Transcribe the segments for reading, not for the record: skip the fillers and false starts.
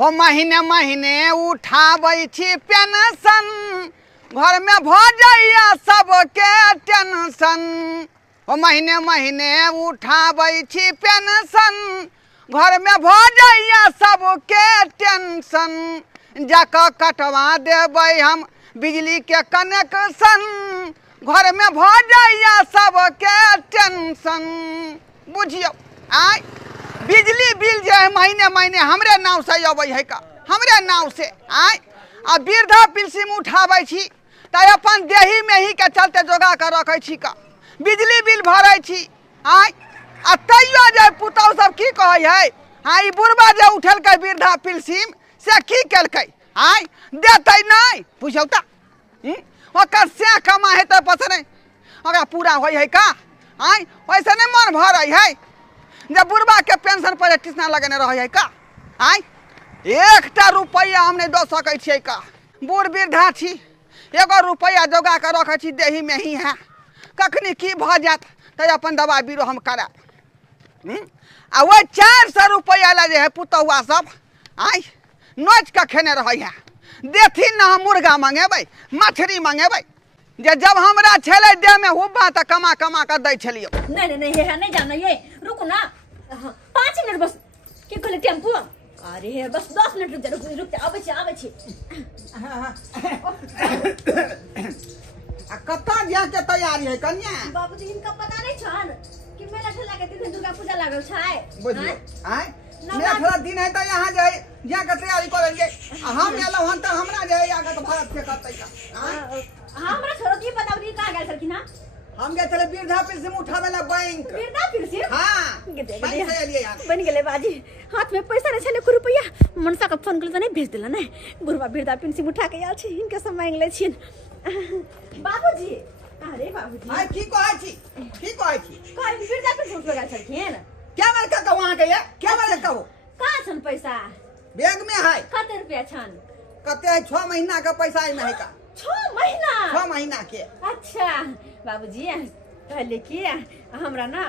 हो महीने महीने उठाबै छी पेंशन, घर में भ जाइया सबके टेंशन। हो महीने महीने उठाबै छी पेंशन, घर में भ जाइया सबके टेंशन। जाके कटवा देबै हम बिजली के कनेक्शन, घर में भ जाइया सबके टेंशन। बुझियो आय बिजली बिल जो है महीने महीने हमरे नाव से अबै है का, हमरे नाव से आय। आ वृद्धा पेंशन उठाबै छी त अपन देही में ही के चलते जोगा के रखै छी का, बिजली बिल भरै छी आय। आ तैयो जे पुतौ सब की कहै है, हाँ ई बुढ़बा जे उठेलकै वृद्धा पेंशन से की केलकै आय, देतै नहीं बुझौ त। ओकर से कमा है त पता नहीं ओकरा पूरा होय है का आय। वैसे नहीं मन भरै है जब बुढ़बा के पेंशन पर टिसना लगने रह है का आय। एकटा रुपया हम नहीं दो सकै छियै का, बूढ़ वृद्धा छी, एगो रुपया जोगा के रखै छी देही में ही है। कखनी की भ जात त अपन दवा बीरो हम कराब। आ वो 400 रुपया ला जे है पुतौआ सब आय नोच के खेने रह है। देथिन न हम मुर्गा मंगेबै, मछली मंगेबै, जे जब हमरा छेले देह में हुब्बा त कमा कमा के दै छलियो। नहीं नहीं है नहीं जाना ये, रुको ना 5 मिनट बस। के कहले टेम्पू? अरे हे बस 10 मिनट रुक जा, रुक जा, आबै छी। आ कत्ता जा के तैयारी है कन्या? बाबूजी इनका पता नहीं छन कि मेला ठेला के दिन दुर्गा पूजा लागल छै। बुझियो आय मेला ठेला दिन है त यहाँ जाय जा के तैयारी करेंगे। हम एलो हन त हमरा जाय आगे तो भारत से करतै का। हमरा छोरो की बताउ दी कहां गेल छलखिन? हम गए थे वृद्धा पेंशन उठावे ला बैंक। वृद्धा पेंशन? हां बैंक से लिए यार बन गेले बाजी, हाथ में पैसा नहीं छले को रुपया। मनसा का फोन करले त नहीं भेज देला नहीं, बुढ़वा वृद्धा पेंशन उठा के आल छी, इनके सब मांग ले छिन। बाबूजी अरे बाबूजी आय की कहै छी, की कहै छी? कहीं वृद्धा पेंशन उठा गेल छलखिन? क्या मार का वहां के ये क्या मार का वो कहां छन पैसा? बैग में है। कते रुपया छन? कते है 6 महीना का पैसा है में है का। 6 महीना? 6 महीना के। अच्छा बाबूजी कहले कि हमरा ना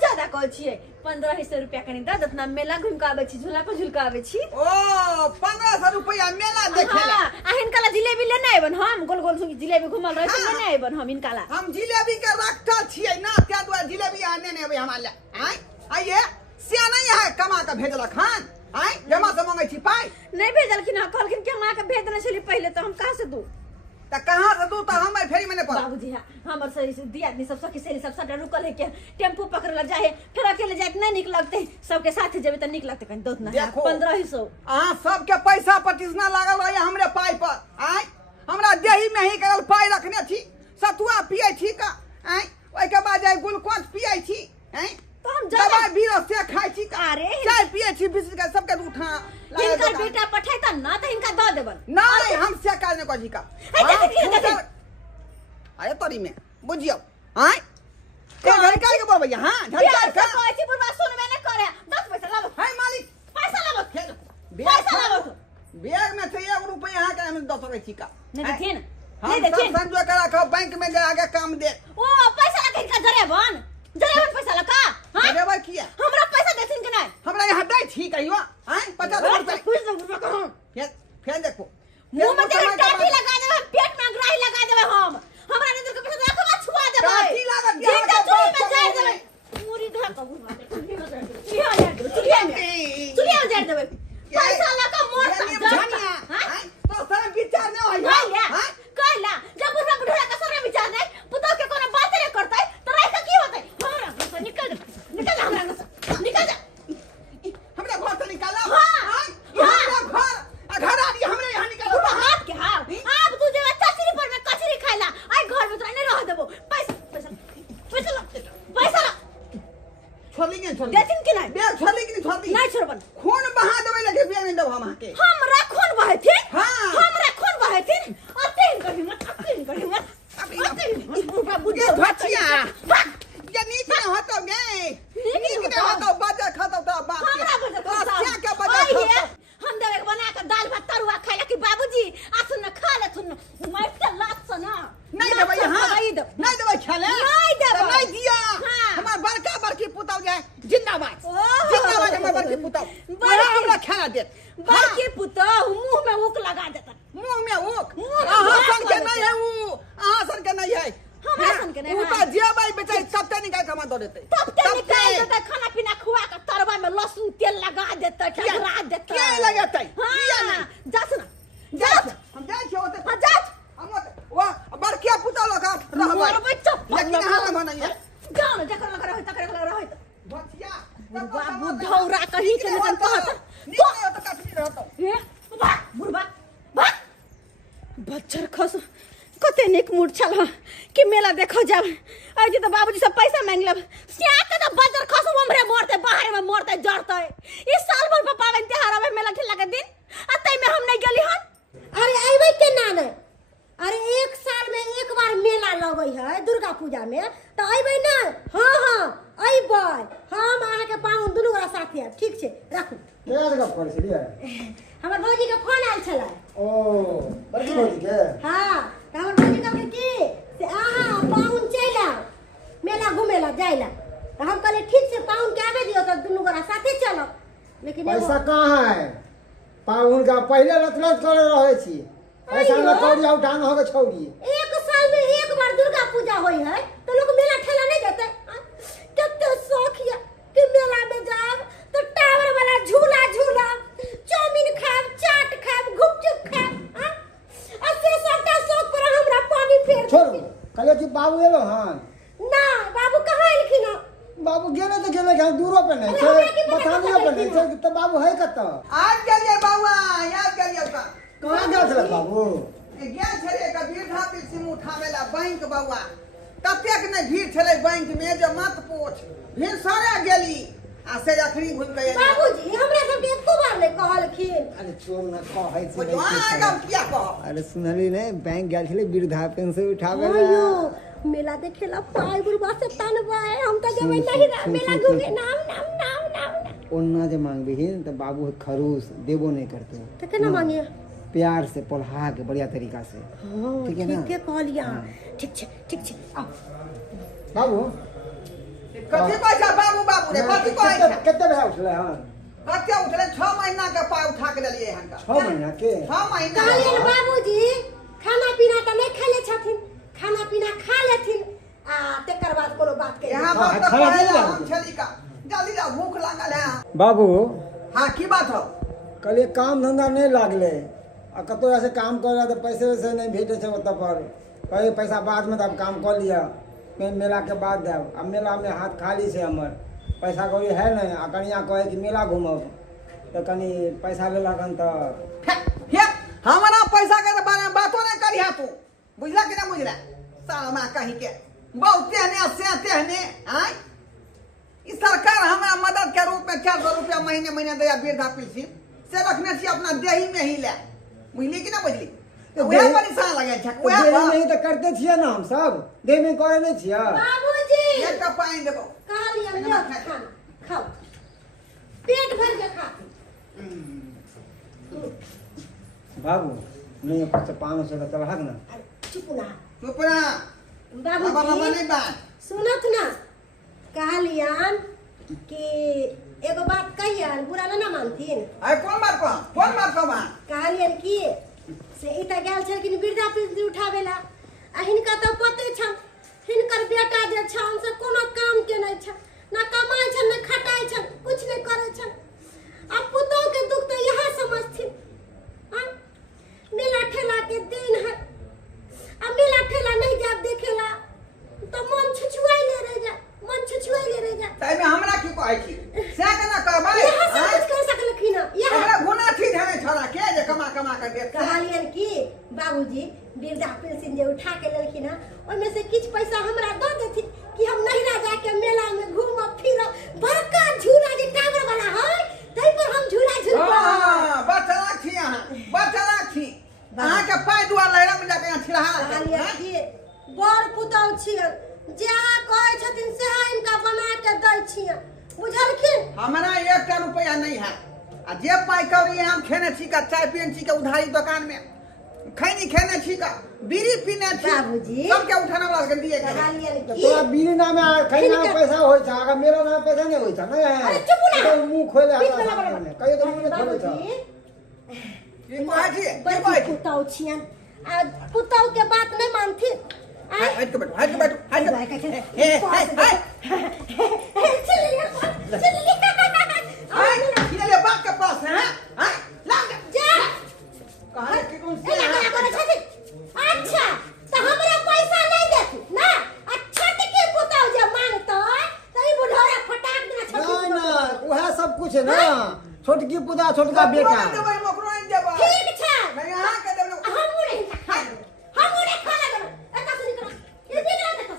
ज्यादा कहै छियै, 1500 रुपया कनी द दतना मेला घुम के आबै छी, झूला पर झूल के आबै छी। ओ 1500 रुपया मेला देखेला। आ हिनकाला जिलेबी लेने आइबन हम, गोल गोल जिलेबी घुमल रहै छै लेने आइबन हम हिनकाला। हम जिलेबी के रखल छियै ना, त्या दुआ जिलेबी आने ने अबै हमरा आय। आइए से नहीं है कमा के भेजलक हन आय, जमा से मांगै छी पाई नहीं भेजलखिन, कहलखिन कि मां के भेज देने छली पहले, तो हम कहां से दू? त कहां से दू त हम फेरी में ने पड़। बाबूजी हमर सही से दिया आदमी सब सखी सहेली सब साथ रुकल है के टेम्पू पकड़ला जाए, फिर अकेले जाए नहीं निक लगते, सबके साथ जेबे त निक लगते। कहीं दो ना 1500 हां सबके पैसा पटिसना लागल रहे हमरे पाई पर आय। हमरा देही में ही करल पाई रखने छी, सतुआ पियै छी का आय, ओइ के बाद जाय ग्लूकोज पियै छी आय, तो हम दवाई बीरो से खाइ छी का। अरे चाय पियै छी बिस्कुट का सबके उठा इनका बेटा पठाई त ना त इनका द देबन। नहीं हम से काज ने कजी का। अरे तोरी में बुझियो आय के झड़का के बोलबै। हां झड़का का कहै छी बुढ़वा सुनबे न करे। 10 पैसा लाबो। हाय मालिक पैसा लाबो, पैसा लाबो। बैग में से 1 रुपया यहाँ के हम 10 सकै छी का। नहीं देखिन, नहीं देखिन संजो के रखो बैंक में जा आगे काम दे। ओ पैसा ला के इनका जरेबन पैसा ला का। हां देबै किया? हमरा पैसा देथिन कि नहीं? हमरा यहाँ दै छी कहियो आय 50 रुपया फेर देखो मुंह में तेरे टाटी लगा देबे, पेट में ग्राही लगा देबे हम। हमरा नजर के पैसा रखबा छुआ देबे, टाटी लागत जिंदा चुरी में जाय देबे। पूरी धर कबू मारे चुरी में जाय देबे, चुरी में जाय देबे। पैसा ला का मोर धनिया आय तो सब विचार न होय हां कहला जब बुढ़ा का सरे विचार नहीं, पुतो के कोनो बात रे करतै त रह के की होतै? हमरा से निकल हमरा से निकल जा, हमरा घर से निकालो। हां घर आ रही हमरे यहाँ निकालो। हाथ के हां अब तू जे कचरी पर में कचरी खाइला आई घर में तो नहीं रह देबो। पैसा ला छोड़लिए देथिन कि नहीं? बेग छोड़ली कि नहीं छोड़ली? नहीं छोड़बन। खून बहा देबै लगे बेग नहीं देब हम के। हमरा खून बहेथिन? हां हमरा खून बहेथिन? अतेन कभी मत बुझे भचिया ये नीक न होतो गे, नीक न होतो बाजा खातो त बात हमरा बजा क्या क्या बाजा खातो। हम देवे बना के दाल भात तरुआ खाइला कि बाबूजी आसुन खा ले सुन मार के लात से ना नहीं देबै। हां नहीं देबै खेले नहीं देबै, नहीं दिया। हमर बड़का बड़की पुतौ जाय जिंदाबाद जिंदाबाद हमर बड़की पुतौ। हमरा खेला दे। बड़की के पुतो मुंह में ऊक लगा देता मुंह में ऊक मुंह में अहाँ ऊक सन के लगा नहीं है ऊ अहाँ सन के नहीं है हमरा सन के नहीं है। ऊका जेबाई बेचारी तब ते निकाल के दो देते तब ते निकाल देता खाना पीना खुआ के तरवा में लहसुन तेल लगा देता ठगरा देता क्या लगाते हां जास ना जास हम जाय छी ओते हां जास हम वाह बड़किया पुता लोग रहबै मरबै चुप लेकिन हां ना नहीं है जाओ ना जकर लगा रहे तकर लगा रहे बचिया बाबू धौरा कहीं के नहीं कहत निकले तो कटनी रहतो ए बा बुढ़बा बा बच्चर खस कते निक मूड छल कि मेला देखो जाब आज तो बाबूजी से पैसा मांग लब सियाते तो बच्चर खस हमरे मरते बाहर में मरते जड़ते इस साल भर पर पावन त्योहार आवे मेला ठेला के दिन अतै में हम नहीं गेली हन अरे अइबै केना ने अरे एक साल में एक बार मेला लगै है दुर्गा पूजा में तो अइबै ना हां हां अइबै हम अहाँ के पाहुन दुनू गोरा साथी है ठीक छै राखू क्या गप करे छलिए हमर भौजी के फोन आयल छलै ओ बड़की भौजी के हां त हमर भौजी कहलकै की से अहाँ पाहुन चलि आओ मेला घुमेला जाइला त हम कहले ठीक छै पाहुन के आबे दियो त दुनू गोरा साथे चलब लेकिन पैसा कहाँ है पाहुन का पहले रतलत करे रहे छी पैसा न कौड़ी उठान होगे छौड़ी एक साल में एक बार दुर्गा पूजा होई है तो लोग मेला ठेला नहीं जाते कितने शौक है कि मेला में जाब तो टावर वाला झूला झूला चाउमीन खाब चाट खाब गुपचुप खाब और से सबटा शौक पर हमरा पानी फेर छोड़ कहले कि बाबू एलो हन ना बाबू कहाँ एलखिन हन बाबू गेले तो गेले कहीं दूरो पे नहीं छै बतानियो पे नहीं छै तो बाबू है कत आज गेलिए बाबा याद गेलिए का कहाँ गेल छले बाबू गेल छले का भीड़ ढापी सिम उठावेला बैंक बाबा ततेक ने भीड़ छले बैंक में जे मत पूछ भीड़ सारा गेली आ से अखरी घुम के बाबूजी हमरा सब के एको बार नहीं कहलखिन अरे चोर न कहै छै तो आगम किया कह अरे सुनली नहीं बैंक गेल छले वृद्धा पेंशन उठावे अयो मेला देखेला पाई बुरबा से तनबा है हम तो जेबै नहीं मेला घूमे नाम नाम नाम नाम ओन्ना जे मांगबिहिन तो बाबू खरूस देबो नहीं करते तो केना मांगिए प्यार से पोल्हा के बढ़िया तरीका से हां ठीक है ना ठीक है कहलिया ठीक छै आओ बाबू कथी पैसा बाबू बाबू रे कथी कहै छै कते भए उठले हन कते उठले 6 महीना के पाय उठा के देलिए हन 6 महीना के 6 महीना कहलियन बाबूजी खाना पीना तो नहीं खाले छथिन खाना पीना खा लेथिन आ तेकर बाद कोनो बात के यहां बात तो पहले हम छली का जल्दी जा भूख लागल है बाबू हां की बात हो कहलिए काम धंधा नहीं लागले आ कतो ऐसे काम कर तो पैसे वैसे नहीं भेटे छै ओत पर कहे पैसा बाद में तब काम कर लिया मैं मेला के बाद देब अब मेला में हाथ खाली से हमर पैसा कौड़ी है नहीं आ कनिया कहे कि मेला घूमब तो कनी पैसा लेलकन तो हे हमरा पैसा के बारे में बातो नहीं करिया तू बुझला कि ना बुझला सालमा कहीं के बहुते ने सेते ने आय ई सरकार हमरा मदद के रूप में 400 रुपया महीने महीने दया वृद्धा पेंशन से रखने छी अपना देही में ही ले बुझली कि ना बुझली तो वह परेशान लगे छ वह नहीं तो करते छिए ना हम सब देह में करे नहीं छिए बाबूजी एक कप पानी देबो कहलियन लो खाना खाओ पेट भर के खा बाबू नहीं पर 500 तो चढ़ा ना चुप ना चुप ना बाबा बाबा बाबूजी नहीं बात सुनत ना कहलियन कि एगो बात कहियन बुरा ना मानथिन अरे कौन बात को बात कहलियन कि से ई त गेल छलखिन वृद्धा पेंशन उठावेला आ हिनका त पते छन हिनकर बेटा जे छन से कोनो काम के नहीं छ ना कमाय छन ना खटाय छन कुछ नहीं करे छन आ पुतों के दुख तो यहां समझथिन हां मेला ठेला के दिन है आ मेला ठेला नहीं जाब देखेला तो मन छुछुआइले रह जा मन छुछुआइले रह जा तै में हमरा की कहै छी से केना कहबै यहां समझ कर सकलखिन यहां हमरा गुना थी धने छोड़ा के जे कमा कर देत कहलियन कि बाबूजी वृद्धा पेंशन जे उठा के लेलखिन ओइ में से किछ पैसा हमरा दे देथिन कि हम नहिरा जाके मेला में घूमब फिरब बड़का झूला जे टावर वाला है तै पर हम झूला झूलब हां बचला छी अहाँ के पाय दुआ लहरा में जाके छिड़हा कहलियन कि बड़ पुतौ छियन जे अहाँ कहै छथिन से इनका बना के दै छियन बुझलखिन हमरा 1 रुपया नहीं है आ जे पाई कौड़ी हम खेने छी का चाय पियन छी के उधारी दुकान में खैनी खेने छी का बीड़ी पीने छी बाबूजी सब के उठाना वाला के दिए के कहलियन तो कि तोरा बीड़ी नाम में खैना पैसा होय छ अगर मेरा नाम पैसा नहीं होय छ नहीं अरे चुप ना तो मुंह खोले बीच में लगा हाथ कहियो तो मुंह खोले छ बाबूजी बड़की पुतौ छियन आ पुतौ के बात नहीं मानथी हट के बैठो हट के बैठो हट के ले बाप के पास है हां लाग जा कहां के कौन से अच्छा तो हमरा पैसा नहीं देती ना अच्छा के पुतौ जे मांगतो तो ई बुढ़ौरा फटाक देना छोटी ना वह सब कुछ है ना छोटकी पुता छोटका बेटा देबै नौकरो नहीं देबै ठीक छै मैं यहां के देबै हम नहीं खाए हम नहीं खा लगे एता से निकल ये भी ना देखो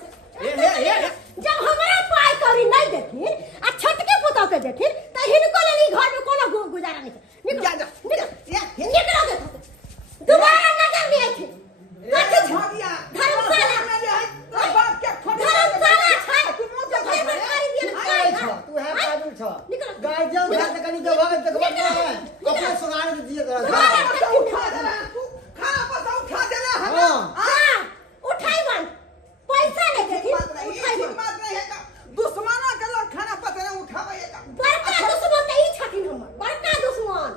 जब हमरा पाई कौड़ी नहीं देखी आ छोटके पुतौ के देखी त हिनको ले घर में कोनो गुजारा नहीं निकल जा निकल देखो दोबारा नजर नहीं आई थी धर्मशाला बाप के धर्मशाला छै तू मुंह से घर में खाई दिया तू है पागल छ गार्जियन घर तक नहीं जवाब तक बता है अपने सुनाने दिए तरह उठा देला तू खाना पैसा उठा देला हां उठाईवन पैसा नहीं देती उठाईवन बात नहीं है का दुश्मनों के लोग खाना पैसा नहीं उठावेगा बड़का दुश्मन त ई छथिन हमर बड़का दुश्मन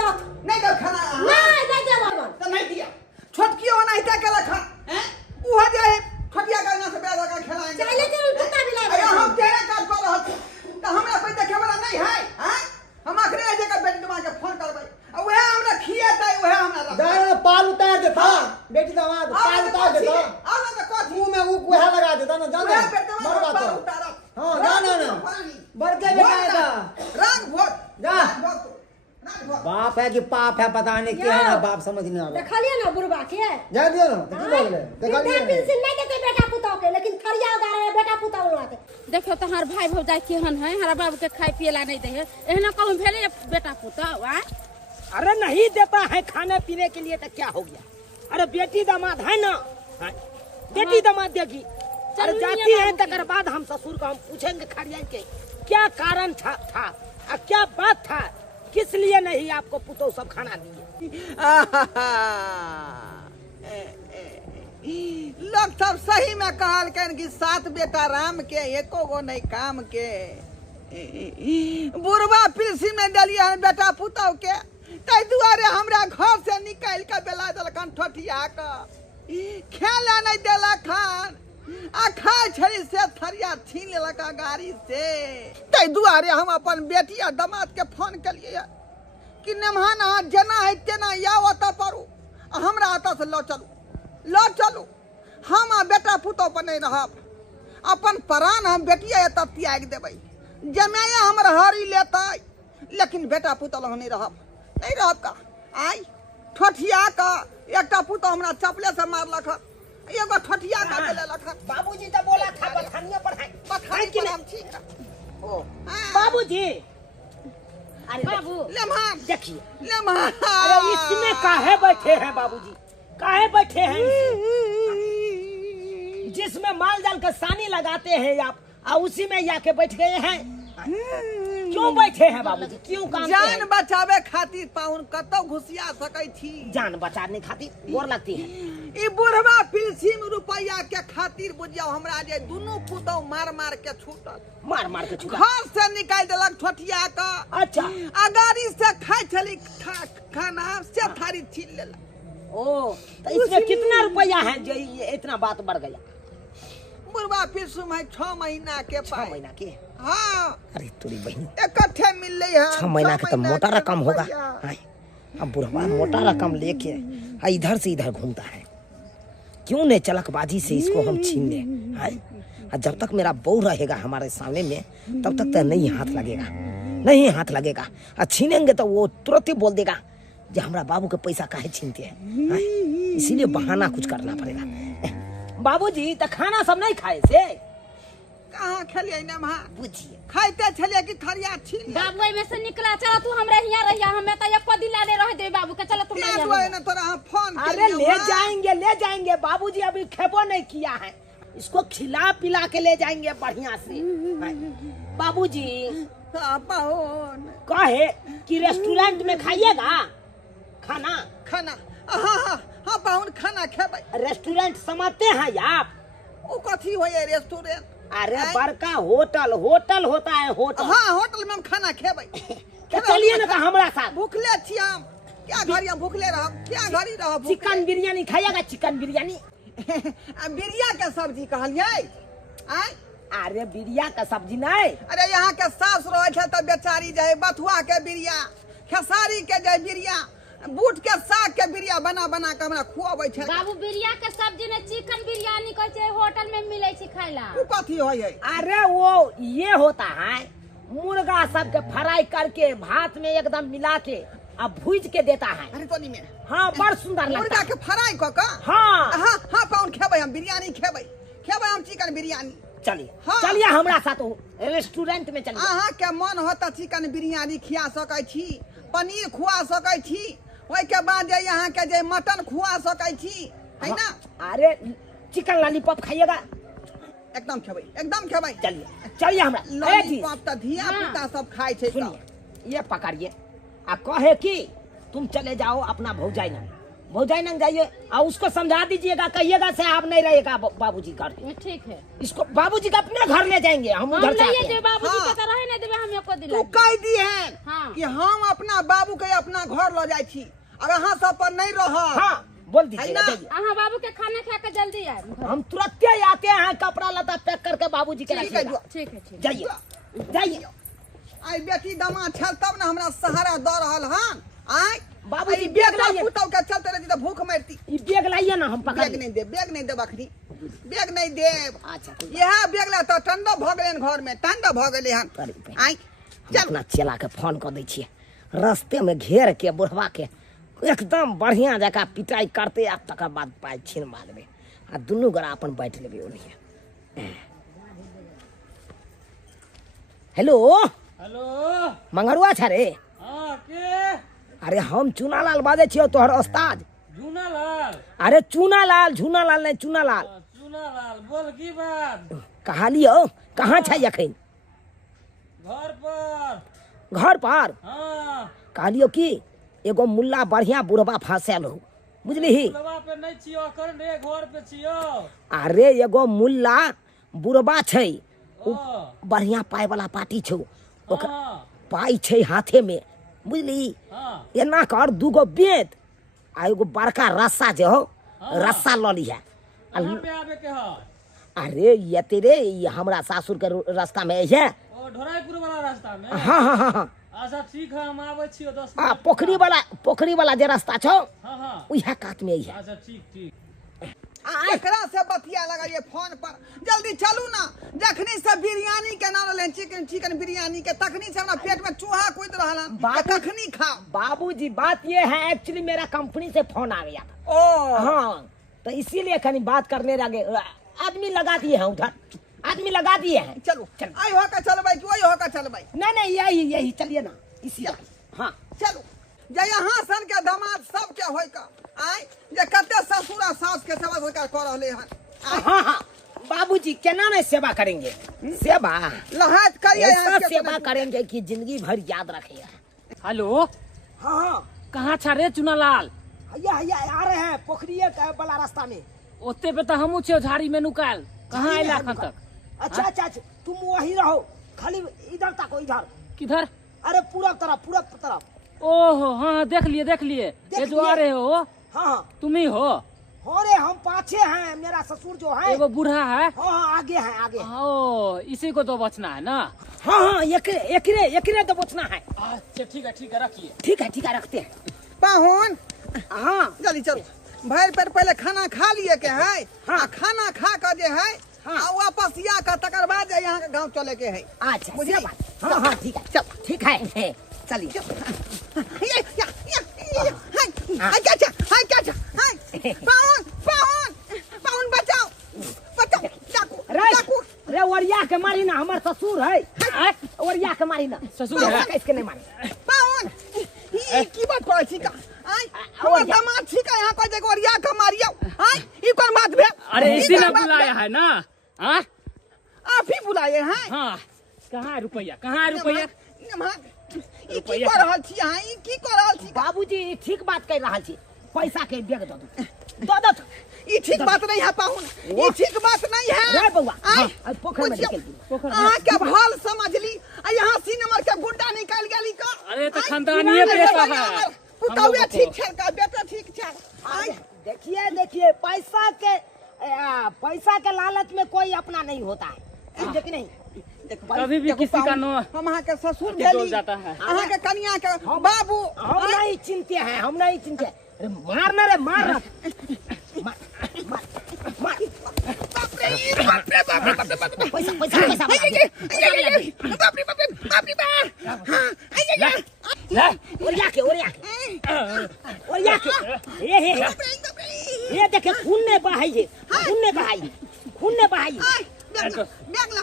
जाओ नहीं दो खाना नहीं देबन तो नहीं दिया छोटकी हो नहीं तक रखा हैं वो जे खटिया करना से बेदा का खिलाएंगे चले चल कुत्ता बिलाई अरे हम तेरे काज कर रहल छी त हमरा कोई देखे वाला नहीं है हैं हम अखरे जे का बेटी दमा के फोन करबै और वह हमरा खियातै वह हमरा दादा पाल उतार देता बेटी दामाद पाल उतार देता आला तो कथी मुंह में वो कुहा लगा देता ना जान वह बेटी दमा मरवा पर तो उतारा हां ना बड़के बेटा है दा राग भोग जा राग भोग बाप है कि पाप है पता नहीं क्या है ना बाप समझ नहीं आ रहा देखलिए ना बुढ़बा के जा दियो ना तो की बोल देखलिए पेंसिल नहीं देते बेटा पुतौ के लेकिन खरिया उगारे बेटा पुतौ लगा के देखियो तो हमार भाई भौजाई केहन है हमारा बाबू के खाए पिए ला नहीं दे है एहना कहूं भेले बेटा पुतौ आ अरे नहीं देता है खाने पीने के लिए तो क्या हो गया अरे बेटी दामाद है ना बेटी दामाद देगी अरे जाती है तकर बाद हम ससुर को हम पूछेंगे खड़िया के क्या कारण था क्या बात था किस लिए नहीं आपको पुतौ सब खाना दिए लोग सब सही में कहल कि 7 बेटा राम के एको गो नहीं काम के बुढ़वा पिलसी में डलिया बेटा पुतौ के तै दुआरे हमरा घर से निकाल के बेला देलखन ठोठिया के खेला नहीं देलखन आ खाए छली से थरिया छीन लेलक गाड़ी से तै दुआरे हम अपन बेटी आ दामाद के फोन कलिए कि नेमहाना जना है तेना या ओता परू हमरा आता से लो चलू हम आ बेटा पुतौ पर नहीं रहब अपन प्राण हम बेटिया एत त्याग देबै जमाया हमर हरी लेतै लेकिन बेटा पुतौ लग नहीं रहब का आई ठोठिया का एकटा पुतौ हमरा चपले से मारलक एगो ठोठिया का देलक बाबूजी तो बोला था बथानिया पढ़ाई बखाई के नाम ठीक ओ बाबूजी अरे बाबू लेमान देखिए लेमान अरे इसमें काहे बैठे हैं बाबूजी काहे बैठे हैं जिसमें माल जाल का सानी लगाते हैं आप उसी में जाके बैठ गए हैं क्यों बैठे हैं बाबूजी क्यों काम जान बचावे खातिर पाउन कतौ घुसिया सकै छी जान बचाने खातिर गोर लगती है ई बुढ़वा पिलसी में रुपया के खातिर बुझियो हमरा जे दुनु पुतौ मार के छूटल मार के छूटल घर से निकाल देलक ठोठिया का अच्छा अगाड़ी से खाई छली खाना से थारी छीन लेलक ओ तो इसमें कितना रुपया है जो ये इतना बात बढ़ गया बुढ़वा पिलसु में 6 महीना के 6 पाए महीना के हाँ अरे तोरी बहन इकट्ठे मिल रही है 6 महीना का तो मोटा रकम होगा अब बुढ़वा मोटा रकम लेके इधर से इधर घूमता है क्यों नहीं चलकबाजी से इसको हम छीन ले जब तक मेरा बहू रहेगा हमारे सामने में तब तक तो नहीं हाथ लगेगा और छीनेंगे तो वो तुरंत ही बोल देगा जो हमारा बाबू के पैसा काहे छीनते हैं इसीलिए बहाना कुछ करना पड़ेगा बाबूजी तो खाना सब नहीं खाए से कहाँ खेलिए ना मां बुझिए खाइते छलिए कि थरिया छीन बाबू में से निकला चला तू हमरे हिया रहिया हमें तो एको दिला दे रह दे बाबू के चला तुम ना तोरा हम फोन अरे ले जाएंगे बाबूजी अभी खेबो नहीं किया है इसको खिला पिला के ले जाएंगे बढ़िया से बाबूजी कहे कि रेस्टोरेंट में खाइएगा खाना हाँ पाउन खाना खेबै रेस्टोरेंट समझते हैं आप ओ कथी होय रेस्टोरेंट अरे बड़का होटल होता है होटल हाँ होटल में हम खाना खेबै चलिए ना हमारा साथ भूखले छी हम क्या घड़ी हम भूखले रह, क्या घड़ी रह भूखले? चिकन बिरयानी खाइएगा, चिकन बिरयानी। बिरिया के सब्जी कहलिए आय? अरे बिरिया का सब्जी नहीं। अरे यहाँ के सास रहे छे तो बेचारी जाए बथुआ के बिरिया, खेसारी के जाए बिरिया, बूट के साग के बिरिया बना बना के हमरा खुआबै छे। बाबू बिरिया के सब्जी ने चिकन बिरयानी कहै छै होटल में मिलै छै खाइला। उ कथी होय है? अरे वो ये होता है, मुर्गा सब के फ्राई करके भात में एकदम मिला के अब भूज के देता है। अरे तोनी में हाँ बड़ सुंदर लगता मुर्गा है। के फ्राई क के हाँ हाँ हाँ पाउन खेबै हम बिरयानी खेबै हम चिकन बिरयानी। चलिए हाँ। चलिए हमरा साथ रेस्टोरेंट में चलिए। अहाँ के मन होता चिकन बिरयानी खिया सकै छी, पनीर खुआ सकै छी, ओइ के बाद जे यहाँ के जे मटन खुआ सकै छी, है ना? अरे चिकन लॉलीपॉप खाइएगा? एकदम खेबै। चलिए चलिए हमरा। ए जी, लॉलीपॉप त धिया पुता सब खाइ छै। सुनिए ये पकड़िए आ कहे कि तुम चले जाओ अपना भौजाई नंग जाइए और उसको समझा दीजिएगा, कहिएगा से आप नहीं रहेगा बाबूजी घर पे। ठीक है, इसको बाबूजी का अपने घर ले जाएंगे, हम उधर से आते हैं। बाबूजी हाँ। के तो रहे नहीं देबे हम एको दिन। तू कह दी है हाँ। कि हम अपना बाबू के अपना घर ल जाय छी, और अहाँ सब पर नहीं रह। हाँ बोल है दीजिएगा। ना? जाइए। अहाँ बाबू के खाना खा के जल्दी आए। हम तुरंत ही आते हैं, कपड़ा लता पैक करके बाबूजी के ठीक है रखिएगा। ठीक है ठीक। जाइए। आई बेटी दामाद छल तब ना हमरा सहारा द रहल हन। आय बाबूजी आई बैग बेटा लाइए। पुतौ के चलते रही त भूख मरती। ये बैग लाइए ना, हम पकड़ बैग नहीं दे बखरी, बैग नहीं देब। अच्छा कोई बात यह बैग ला तो ठंडा भ गेलै घर में, ठंडा भ गेलै हन। नहीं। आय हम अपना चेला के फोन कर दै छियै, रास्ते में घेर के बुढ़वा के एकदम बढ़िया जगह पिटाई करते आ तकर बाद पाइ छीन मारबे आ दुनू गोरा अपन बैठ लेबे ओनिए। हेलो मंगरुआ छ रे? हाँ के? अरे हम चूनालाल बाजे छियौ, तोहर उस्ताद। झूनालाल? अरे चूनालाल, झूनालाल नहीं चूनालाल। चूनालाल बोल की बात? कहलियो कहाँ छै अखन? घर पर। घर पर? हाँ कहलियो कि एगो मुल्ला बढ़िया बुढ़वा फंसल हो, बुझली? लवा पे नहीं छियो, कर रे घर पे छियो। अरे एगो मुल्ला बुढ़वा छै, ओ बढ़िया पाई वाला पार्टी छौ, ओकर हाँ पाई छै हाथे में, बुझली? हाँ एना कर दूगो बेत आ एगो बड़का रस्सा जे हो, रस्सा ल लिहा। कहाँ पे आवे के है? अरे ये तेरे ये हमरा सासुर के रास्ता में है। ओ ढोराईपुर वाला रास्ता में? हाँ। अच्छा ठीक है, हम आवे छियो 10 आ मिनट। पोखरी वाला जे रास्ता छौ, हाँ उहे कात में है। अच्छा ठीक। एकरा से बतिया लगलिए फोन पर, जल्दी चलू ना। जखनी से बिरयानी के नाम ले चिकन बिरयानी के, तखनी से हमरा पेट में चूहा कूद रहल हन। कखनी खाओ? बाबूजी बात ये है, एक्चुअली मेरा कंपनी से फोन आ गया था। ओ हाँ तो इसीलिए कहीं बात करने लगे, आदमी लगा दिए हैं उधर, आदमी लगा दिए हैं। चलो आई हो का चलबै कि ओई हो का चलबै? नहीं यही चलिए ना इसी। हाँ चलू जे यहाँ सन के दामाद सब के होय का, आय जे कते ससुरा सास के सेवा होकर कर रहले हन। हाँ बाबूजी केना नहीं सेवा करेंगे? सेवा लहात करिए ऐसा सेवा करेंगे कि जिंदगी भर याद रखेगा। हेलो हाँ कहाँ छा रे चूनालाल? भैया आ रहे हैं पोखरिया वाला रास्ता में। ओते पे तो हमू छियो झाड़ी में नुकाल, कहाँ झाड़ी में आइला है अखन तक? अच्छा तुम वही रहो, खाली इधर तक, इधर। किधर? अरे पूरा तरफ। ओहो हाँ देख लिए ये जो आ रहे हो हाँ तुम ही हो? रे हम पाछे हैं, मेरा ससुर जो है एगो बूढ़ा है। हाँ आगे है। ओ इसी को तो बचना है ना? हाँ एकरे तो बचना है। अच्छा ठीक है रखिए। ठीक है रखते हैं। पाहुन हाँ जल्दी चलो, भर पेट पहले खाना खा लिए के है। हाँ। खाना खा कर जे है हाँ। आ वापस या का तकर बाद जे यहाँ के गांव चले के है। अच्छा बुझिए? हाँ ठीक है, चल ठीक है चलिए। पाहुन बचाओ डाकू। रे ओरिया के मारी ना, हमार ससुर है। ओरिया के मारी ना, ससुर है? कैसे नहीं मारी? पाहुन ई की बात पड़े छी का? आय हमर दामाद छी का यहाँ को जगह ओरिया के मारियो। आय ई कोन बात भे? अरे इसी ने बुलाया है ना? हाँ आप ही बुलाए हैं? हाँ कहाँ रुपया? ई की कर रहल छी अहाँ? ई की कर रहल छी? बाबूजी ठीक बात कह रहा छी, पैसा के बैग दो। ई ठीक बात नहीं है पाहुन, ई ठीक बात नहीं है। रे बउआ, आय हाँ, पोखर में निकल दी। अहाँ के भाल समझ ली, यहाँ सी नंबर के गुंडा निकाल गेली का। अरे तो आय, खानदानीय अरे पेशा भैया है। हमर पुतौए ठीक छल का बेटा ठीक छल। आई देखिए देखिए पैसा के लालच में कोई अपना नहीं होता है, समझे कि नहीं? कभी भी किसी का नो हम अहाँ के ससुर डोल भेली, जाता है। अहाँ के कन्या के बाबू हम नहीं चिंते हैं, हम नहीं चिंते। अरे मारना रे मारना, मार मार मार। बाप रे बाप रे बाप रे बाप रे बाप रे पैसा पैसा पैसा बाप रे बाप रे बाप रे बाप। हाँ ओरिया के ये देखे खून ने बहाई, खून ने बहाई। बैग ला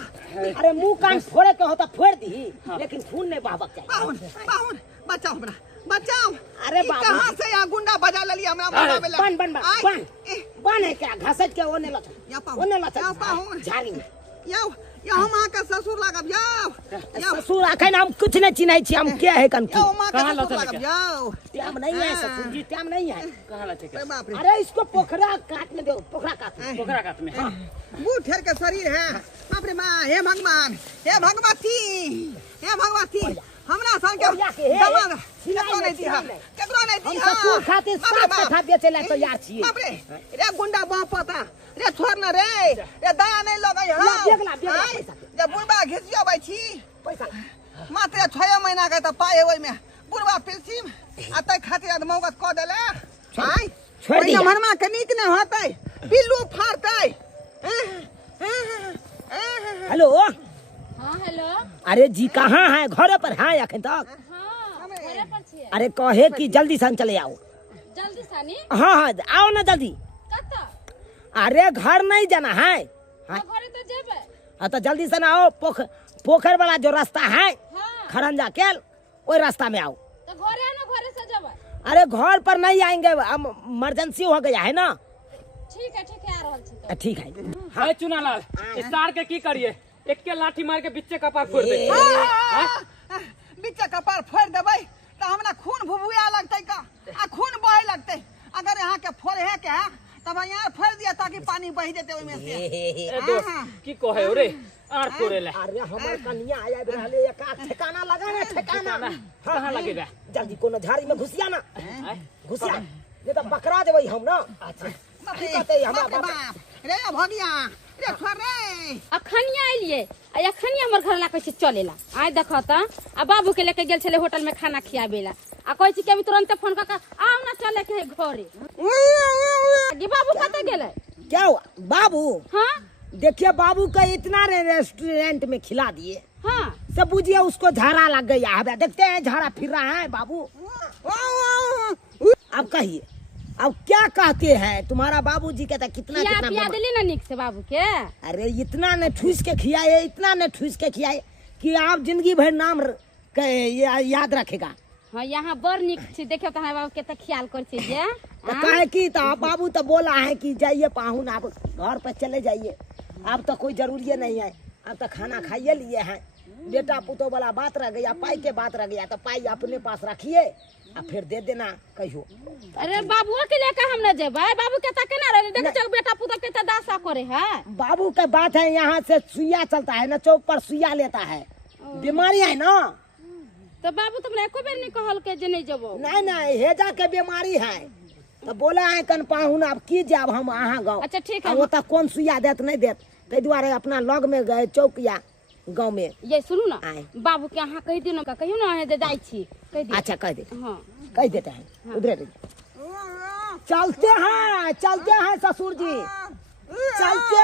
अरे मुंह कान फोड़े के होता फोड़ दी, लेकिन खून ने बहावक चाहिए। पाहुन पाहुन बचाओ हमरा बचाओ। अरे ई बाबू। कहाँ से यहाँ गुंडा बजा लली हमरा मारा में बन है क्या घसट के ओने लचा, यहाँ पाहुन ओने लचा यहाँ पाहुन झाड़ी में। यो हम अहाँ के ससुर लागब जाओ ससुर अखन हम कुछ नहीं चिन्है छी, हम क्या है कन की यो हम अहाँ कहाँ के ससुर लता लागब लेके? जाओ। टाइम नहीं है ससुर जी, टाइम नहीं है। कहाँ ला ठीक है? अरे बाप रे अरे इसको पोखरा काट में दो, पोखरा काट में। पोखरा काट में। बूढ़ ठेर के शरीर है। बाप रे माँ हे भगवान हे भगवती हमरा सन के दमाद केकरो नहीं दिया हम ससुर खातिर 7 कट्ठा बेचे ला तैयार छियै। बाप रे रे गुंडा बाप पता रे छोड़ न रे दया नहीं लगै ला, देख ला पैसा। जब बुढ़बा घिसियाबै छी पैसा मात्र 6 महीना के त पाए ओइ में बुढ़बा पिलसिम आ तै खातिर अदमौगत क देले आई छोड़ दिया। मनमा के नीक न होतै पिल्लू फाड़तै। हेलो हाँ हेलो अरे जी कहाँ है? घर पर है अखन तक? हाँ घरे पर छियै। अरे कहे कि जल्दी सन चले आओ। जल्दी सानी हाँ हाँ आओ ना जल्दी। कत अरे घर नहीं जाना है? हाँ घरे तो जेबै। हाँ तो जल्दी से आओ। पोखर वाला जो रास्ता है हाँ खरंजा केल, वही रास्ता में आओ। तो घरे आना, घरे से जेबै। अरे घर पर नहीं आएंगे, इमरजेंसी हो गया है ना। ठीक है आ रहल छी तो। ठीक है। हाँ चुनालाल स्टार के की करिए? एक के लाठी मार के बिच्चे कपार फोड़ दे। बिच्चा कपार फोड़ देबै त हमरा खून भुभुआ लगतै का आ खून बहे लगतै। अगर यहाँ के फोड़े है क्या तब यहाँ फोड़ दिया ताकि पानी बह जेते ओइ में से। ए दोस्त की कहे रे आर फोड़े ले। अरे हमार कन्या आया रहले, एक ठिकाना लगा ना, ठिकाना कहाँ लगेगा? जल्दी कोनो झाड़ी में घुसिया ना, घुसिया नहीं तो पकड़ा देबै हम ना। अच्छा बाप रे कहते हमरा बाप रे बाप रे भगिया रे छोड़ रे अखनिया एलिए आ अखनिया हमर घर ला कैसे चलेला। आइ देख त आ बाबू के लेके गेल छले होटल में खाना खियाबेला आ कहै छी कि अभी तुरंत फोन क आओ ना चले के है घरे। गे बाबू कत गेलै? क्या हुआ बाबू? हाँ देखिए बाबू का इतना रेस्टोरेंट में खिला दिए, हाँ सब बुझिए उसको झाड़ा लग गया है। देखते हैं झाड़ा फिर रहा है बाबू। अब कहिए अब क्या कहते हैं? तुम्हारा बाबूजी कहता कितना पिया कितना दिली ना निक से बाबू के। अरे इतना ने ठूस के खियाए, इतना ने ठूस के खियाए कि आप जिंदगी भर नाम याद रखेगा। हाँ यहाँ बड़ निक छी, देखियो त हमरा बाबू के त ख्याल कर छी जे। तो कहे कि तो बाबू तो बोला है कि जाइए पाहुन, आप घर पर चले जाइए, अब तो कोई जरूरी नहीं है, अब तो खाना खाइए लिए हैं। बेटा पुतो वाला बात रह गया, पाई के बात रह गया, तो पाई अपने पास रखिए और फिर दे देना कहियो। अरे बाबुओ के लेकर हम न जेबै, बाबू के त केना रहे देख चल बेटा पुतो के त दासा करे है। बाबू का बात है, यहाँ से सुइया चलता है ना, चौक पर सुइया लेता है, बीमारी है ना। तो बाबू तुमने एको बेर नहीं कहल के जे नहीं जबो? नहीं नहीं हेजा के बीमारी है, तो बोला है कन पाहुन आप की जाब हम अहाँ गाँव। अच्छा ठीक है। वो तो कौन सुइया देत नहीं देत, ते द्वारे अपना लग में गए चौकिया गाँव में। ये सुनू ना आए। बाबू के अहाँ कह दियो ना, कहियो ना जे जाई छी कह दियो। अच्छा कह दे, हाँ कह देते हैं उधर। चलते हैं ससुर जी, चलते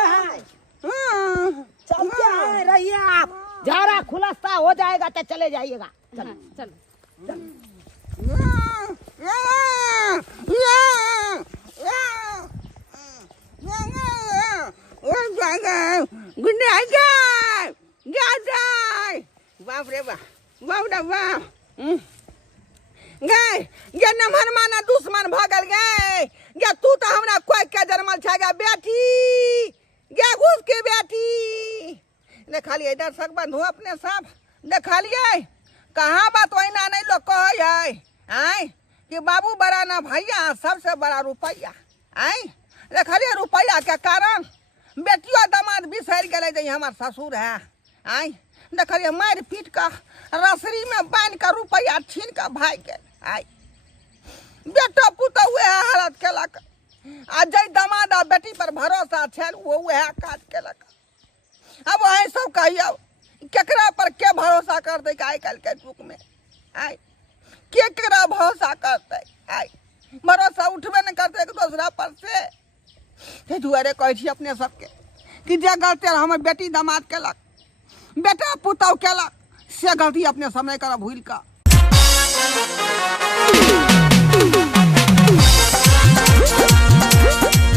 हैं, रहिए आप, झाड़ा खुलस्ता हो जाएगा तो चले जाइएगा। हाँ, चलो बाप रे बाप बाप रे बाप गए गे नमहर माना दुश्मन भगल गए गे तू तो हमरा कोई के जन्मल छ गे बेटी गे घुस के बेटी देखा लिए दर्शक बंधु अपने सब देखा लिए कहाँ बात वहीना नहीं लोग कहे आय कि बाबू बड़ा ना भैया सबसे बड़ा रुपया आय देखा लिए रुपया के कारण बेटियों दामाद बिसर गए जे हमार ससुर है आय देखलिए मार पीट का रसरी में बांध कर रुपया छीन कर भाग गए आय बेटा पुता वह हालत केलक आ जै दामाद आ बेटी पर भरोसा छल वो वह काज केलक। अब वही सब कहियो केकरा पर के भरोसा करते आइ काल्हि के युग में आइ केकरा भरोसा करते आइ भरोसा उठबे न करते एक दूसरा पर से। ते दुआरे कहै छी अपने सबके कि जे गलती हमर बेटी दामाद केलक बेटा पुतौ केलक से गलती अपने समय करब भूल का।